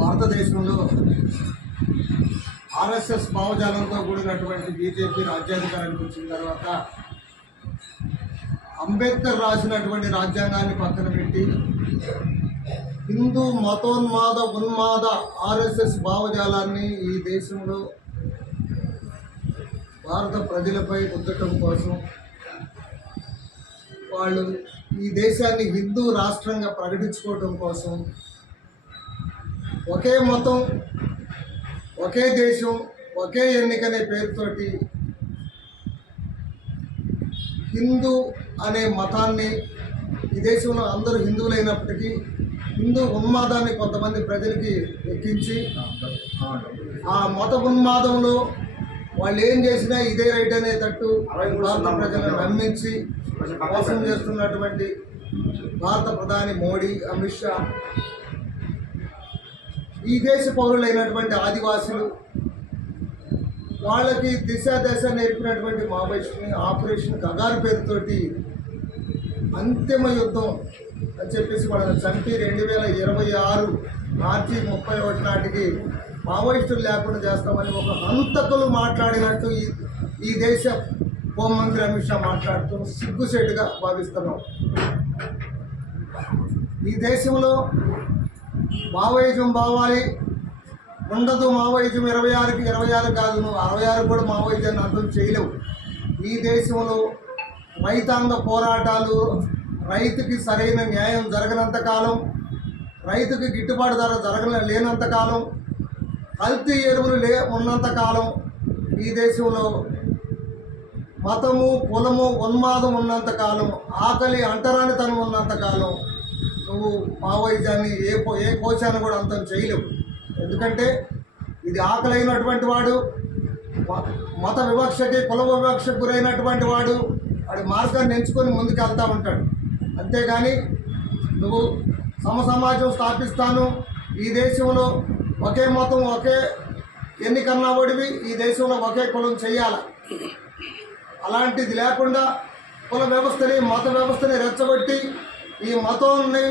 భారతదేశంలో ఆర్ఎస్ఎస్ భావజాలంతో కూడినటువంటి బీజేపీ రాజ్యాధికారానికి వచ్చిన తర్వాత అంబేద్కర్ రాసినటువంటి రాజ్యాంగాన్ని పక్కన పెట్టి హిందూ ఉన్మాద ఆర్ఎస్ఎస్ భావజాలాన్ని ఈ దేశంలో భారత ప్రజలపై రుద్దటం కోసం వాళ్ళు ఈ దేశాన్ని హిందూ రాష్ట్రంగా ప్రకటించుకోవడం కోసం ఒకే మతం ఒకే దేశం ఒకే ఎన్నికనే పేరుతోటి హిందూ అనే మతాన్ని ఈ దేశంలో అందరూ హిందువులైనప్పటికీ హిందూ ఉన్మాదాన్ని కొంతమంది ప్రజలకి ఎక్కించి ఆ మత ఉన్మాదంలో వాళ్ళు ఏం చేసినా ఇదే రైట్ అనేటట్టు భారత ప్రజలను నమ్మించి మోసం చేస్తున్నటువంటి భారత ప్రధాని మోడీ, అమిత్ షా, ఈ దేశ పౌరులైనటువంటి ఆదివాసులు వాళ్ళకి దశ నేర్పినటువంటి మావోయిస్టుని ఆపరేషన్ కగారు పేరుతోటి అంతిమ యుద్ధం అని చెప్పేసి వాళ్ళని చంపి 2026 మార్చి 31 నాటికి మావోయిస్టులు లేకుండా చేస్తామని ఒక హంతకులు మాట్లాడినట్టు ఈ దేశ హోంమంత్రి అమిత్ షా మాట్లాడుతూ సిగ్గుసేటుగా భావిస్తున్నాం. ఈ దేశంలో మావోయిజం బావాలి ఉండదు. మావోయిజం 26కి 26 కాదు, నువ్వు 66 కూడా మావోయిజాన్ని అర్థం చేయలేవు. ఈ దేశంలో రైతాంగ పోరాటాలు, రైతుకి సరైన న్యాయం జరగనంత కాలం, రైతుకి గిట్టుబాటు ధర లేనంత కాలం, కల్తీ ఎరువులు ఉన్నంత కాలం, ఈ దేశంలో మతము కులము ఉన్మాదం ఉన్నంత కాలం, ఆకలి అంటరానితనం ఉన్నంత కాలం నువ్వు మావోయిజాన్ని ఏ కోశాన్ని కూడా అంతం చేయలేవు. ఎందుకంటే ఇది ఆకలైనటువంటి వాడు, మత వివక్షకి కుల వివక్షకు గురైనటువంటి వాడు వాడి మార్గాన్ని ఎంచుకొని ముందుకు వెళ్తూ ఉంటాడు. అంతేగాని నువ్వు సమాజం స్థాపిస్తాను, ఈ దేశంలో ఒకే మతం ఒకే ఎన్నికన్నా ఓడివి, ఈ దేశంలో ఒకే కులం చేయాలి, అలాంటిది లేకుండా కుల వ్యవస్థని మత వ్యవస్థని రెచ్చగొట్టి ఈ మతాన్ని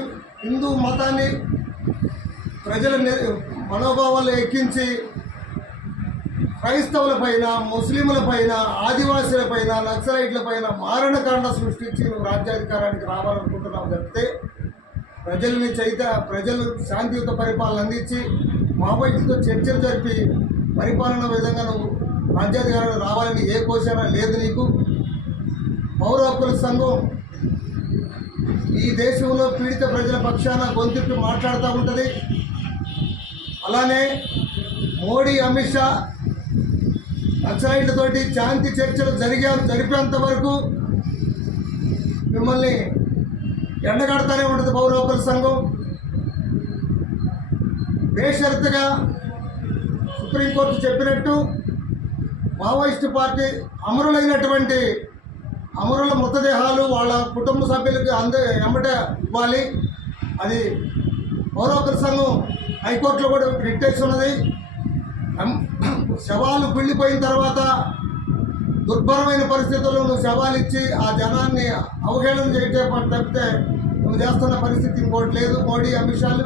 హిందూ మతాన్ని ప్రజల మనోభావాలు ఎక్కించి క్రైస్తవులపైన, ముస్లింలపైన, ఆదివాసీలపైన, నక్సలైట్లపైన మారణకాండ సృష్టించి నువ్వు రాజ్యాధికారానికి రావాలనుకుంటున్నావు తప్పితే ప్రజలు శాంతియుత పరిపాలన అందించి మావోయిస్టుతో చర్చలు జరిపి పరిపాలన విధంగా నువ్వు రాజ్యాధికారానికి రావాలని ఏ కోశాన లేదు నీకు. పౌర హక్కుల సంఘం ఈ దేశంలో పీడిత ప్రజల పక్షాన గొంతుకి మాట్లాడుతూ ఉంటుంది. అలానే మోడీ, అమిత్ షా నక్సలైట్లతోటి శాంతి చర్చలు జరిపేంత వరకు మిమ్మల్ని ఎండగడతానే ఉంటుంది పౌర హక్కుల సంఘం. బేషరతుగా సుప్రీంకోర్టు చెప్పినట్టు మావోయిస్టు పార్టీ అమరులైనటువంటి అమరుల మృతదేహాలు వాళ్ళ కుటుంబ సభ్యులకు వెంబటే ఇవ్వాలి. అది పౌర హక్కుల సంఘం హైకోర్టులో కూడా రిట్ ఉన్నది. శవాలు కుళ్ళిపోయిన తర్వాత దుర్భరమైన పరిస్థితుల్లో నువ్వు శవాలు ఇచ్చి ఆ జనాన్ని అవహేళన చేయటం తప్పితే నువ్వు చేస్తున్న పరిస్థితి ఇంకోటి లేదు. మోడీ, అమిత్ షాలు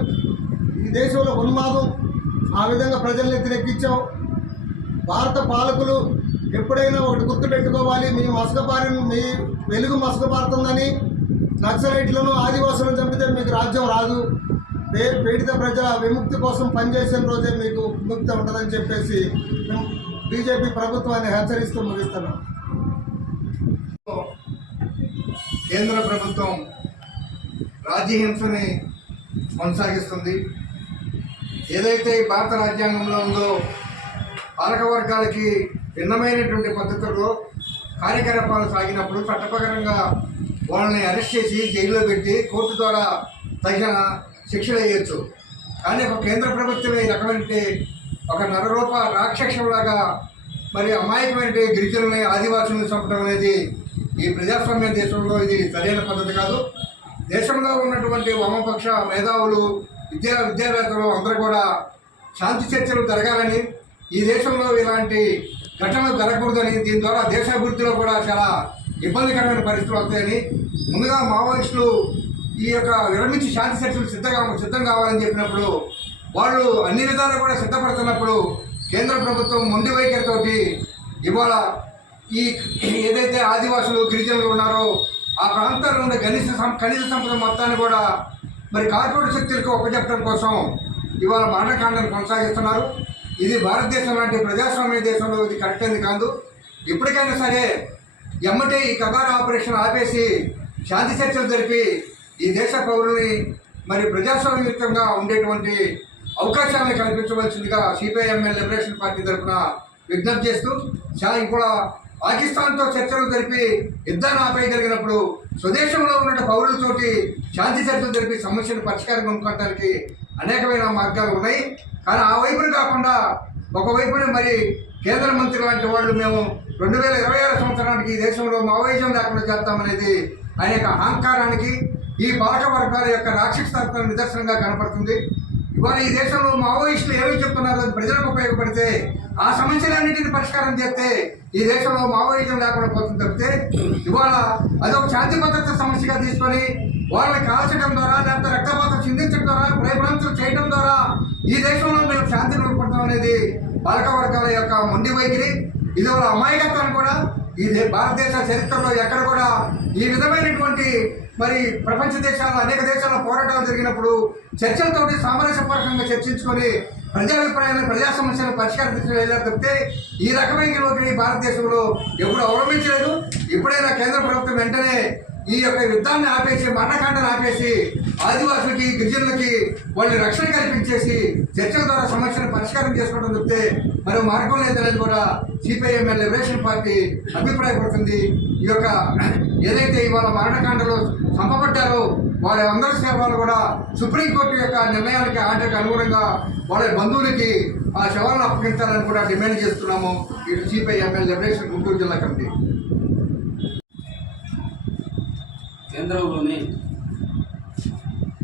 ఈ దేశంలో ఉన్మాదం ఆ విధంగా ప్రజల్ని ఎత్తిరెక్కించావు. భారత పాలకులు ఎప్పుడైనా ఒకటి గుర్తుపెట్టుకోవాలి, మీ వెలుగు మసకబారుతుందని నక్సలైట్లను ఆదివాసులను చంపితే మీకు రాజ్యం రాదు. పీడిత ప్రజల విముక్తి కోసం పనిచేసిన రోజే మీకు విముక్తి ఉంటుందని చెప్పేసి మేము బీజేపీ ప్రభుత్వాన్ని హెచ్చరిస్తూ ముగిస్తున్నాం. కేంద్ర ప్రభుత్వం రాజ్యహింసని కొనసాగిస్తుంది. ఏదైతే భారత రాజ్యాంగంలో ఉందో పాలకవర్గాలకి భిన్నమైనటువంటి పద్ధతుల్లో కార్యకలాపాలు సాగినప్పుడు చట్టప్రకారంగా వాళ్ళని అరెస్ట్ చేసి జైల్లో పెట్టి కోర్టు ద్వారా తగిన శిక్షలు వేయచ్చు. కానీ ఒక కేంద్ర ప్రభుత్వం ఈ రకమైన ఒక నరరూప రాక్షసులాగా మరి అమాయకమైన గిరిజనులని, ఆదివాసులను చంపడం అనేది ఈ ప్రజాస్వామ్య దేశంలో ఇది సరైన పద్ధతి కాదు. దేశంలో ఉన్నటువంటి వామపక్ష మేధావులు, విద్యావేత్తలు అందరూ కూడా శాంతి చర్చలు జరగాలని, ఈ దేశంలో ఇలాంటి ఘటనలు జరగకూడదని, దీని ద్వారా దేశాభివృద్ధిలో కూడా చాలా ఇబ్బందికరమైన పరిస్థితులు వస్తాయని ముందుగా మావోయిస్టులు ఈ యొక్క విరమించి శాంతి చర్చలు సిద్ధం కావాలని చెప్పినప్పుడు వాళ్ళు అన్ని విధాలు కూడా సిద్ధపడుతున్నప్పుడు కేంద్ర ప్రభుత్వం మొండి వైఖరితోటి ఇవాళ ఈ ఏదైతే ఆదివాసులు గిరిజనులు ఉన్నారో ఆ ప్రాంతాల్లో ఉండే ఖనిజ సంపద మొత్తాన్ని కూడా మరి కార్పొరేట్ శక్తులకు ఒప్పచెప్పడం కోసం ఇవాళ మాటకాండను కొనసాగిస్తున్నారు. ఇది భారతదేశం లాంటి ప్రజాస్వామ్య దేశంలో ఇది కరెక్ట్ అయింది కాదు. ఇప్పటికైనా సరే ఎమ్మటే ఈ కగారు ఆపరేషన్ ఆపేసి శాంతి చర్చలు జరిపి ఈ దేశ పౌరుల్ని మరి ప్రజాస్వామ్యయుతంగా ఉండేటువంటి అవకాశాలను కల్పించవలసిందిగా సిపిఐఎంఎల్ లిబరేషన్ పార్టీ తరఫున విజ్ఞప్తి చేస్తూ ఇప్పుడు పాకిస్తాన్తో చర్చలు జరిపి యుద్ధాన్ని ఆపేయగలిగినప్పుడు స్వదేశంలో ఉన్న పౌరులతోటి శాంతి చర్చలు జరిపి సమస్యను పరిష్కారం కొనుక్కోవడానికి అనేకమైన మార్గాలు ఉన్నాయి. కానీ ఆ వైపున కాకుండా ఒకవైపునే మరి కేంద్ర మంత్రి లాంటి వాళ్ళు మేము 2026 సంవత్సరానికి ఈ దేశంలో మావోయిజం లేకుండా చేస్తామనేది ఆయన యొక్క అహంకారానికి ఈ పాలక వర్గాల యొక్క రాక్షసత్వం నిదర్శనంగా కనపడుతుంది. ఇవాళ ఈ దేశంలో మావోయిస్టులు ఏమేమి చెప్తున్నారో అది ప్రజలకు ఉపయోగపడితే ఆ సమస్యలన్నింటినీ పరిష్కారం చేస్తే ఈ దేశంలో మావోయిజం లేకుండా పోతుంది తప్పితే ఇవాళ అదొక శాంతి భద్రత సమస్యగా తీసుకొని వాళ్ళని కాల్చడం ద్వారా లేకపోతే రక్తపాతం చిందించడం ద్వారా భయభ్రాంతులు చేయడం ద్వారా ఈ దేశంలో మేము శాంతి నిలబడతాం అనేది పాలక వర్గాల యొక్క మొండి వైఖరి. ఇది వాళ్ళ అమాయకత్వాన్ని కూడా ఈ భారతదేశ చరిత్రలో ఎక్కడ కూడా ఈ విధమైనటువంటి మరి ప్రపంచ దేశాల్లో అనేక దేశాల్లో పోరాటాలు జరిగినప్పుడు చర్చలతోటి సామరస్యపూర్వకంగా చర్చించుకొని ప్రజాభిప్రాయాలను ప్రజా సమస్యలను పరిష్కరించడం వెళ్ళారు తప్పితే ఈ రకమైన భారతదేశంలో ఎప్పుడు అవలంబించలేదు. ఇప్పుడైనా కేంద్ర ప్రభుత్వం వెంటనే ఈ యొక్క యుద్ధాన్ని ఆపేసి మరణకాండను ఆపేసి ఆదివాసులకి గిరిజనులకి వాళ్ళని రక్షణ కల్పించేసి చర్చల ద్వారా సమస్యను పరిష్కారం చేసుకోవడం చెప్తే మరో మార్గం లేదనేది కూడా సిపిఐఎంఎల్ లిబరేషన్ పార్టీ అభిప్రాయపడుతుంది. ఈ యొక్క ఏదైతే ఇవాళ మరణకాండలో చంపబడ్డారో వారి అందరి సేవలు కూడా సుప్రీంకోర్టు యొక్క నిర్ణయానికి ఆర్డర్కి అనుగుణంగా వాళ్ళ బంధువులకి ఆ శవాలను అప్పగించాలని కూడా డిమాండ్ చేస్తున్నాము. ఇటు సిపిఐఎంఎల్ లిబరేషన్ గుంటూరు జిల్లా కమిటీ. కేంద్రంలోని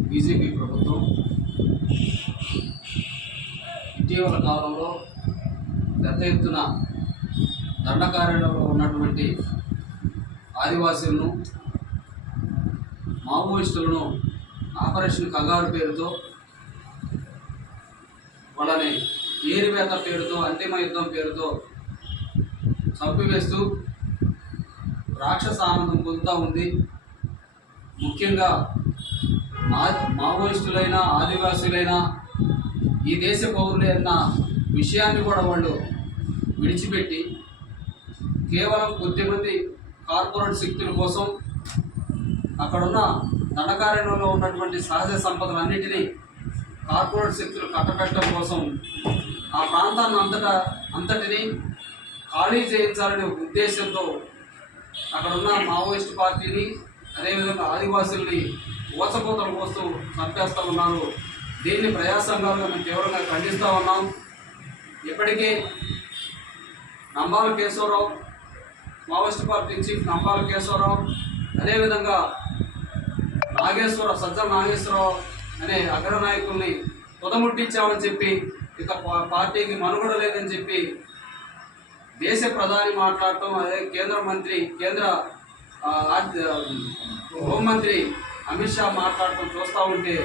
బీజేపీ ప్రభుత్వం ఇటీవల కాలంలో పెద్ద ఎత్తున దండకారణ్యంలో ఉన్నటువంటి ఆదివాసీలను మావోయిస్టులను ఆపరేషన్ కగారు పేరుతో వాళ్ళని ఏరివేత పేరుతో అంతిమ యుద్ధం పేరుతో చంపివేస్తూ రాక్షస ఆనందం పొందుతూ ఉంది. ముఖ్యంగా మావోయిస్టులైనా ఆదివాసులైనా ఈ దేశ పౌరులే అన్న విషయాన్ని కూడా వాళ్ళు విడిచిపెట్టి కేవలం కొద్దిమంది కార్పొరేట్ శక్తుల కోసం అక్కడున్న దండకారణ్యంలో ఉన్నటువంటి సహజ సంపదలన్నింటినీ కార్పొరేట్ శక్తులు కట్టబెట్టడం కోసం ఆ ప్రాంతాన్ని అంతటినీ ఖాళీ చేయించాలనే ఉద్దేశంతో అక్కడున్న మావోయిస్ట్ పార్టీని అదేవిధంగా ఆదివాసుల్ని ఊచకోతలు పోస్తూ చంపేస్తూ ఉన్నారు. దీన్ని ప్రజా సంఘాలుగా మేము తీవ్రంగా ఖండిస్తూ ఉన్నాం. ఇప్పటికే Nambala Keshavarao, Maoist party chief Nambala Keshavarao, అదేవిధంగా సజ్జల నాగేశ్వరరావు అనే అగ్రనాయకుల్ని తుదముట్టించామని చెప్పి ఇక పార్టీకి మనుగడ లేదని చెప్పి దేశ ప్రధాని మాట్లాడటం, అదే కేంద్ర హోంమంత్రి అమిత్ షా మాట్లాడటం చూస్తూ ఉంటే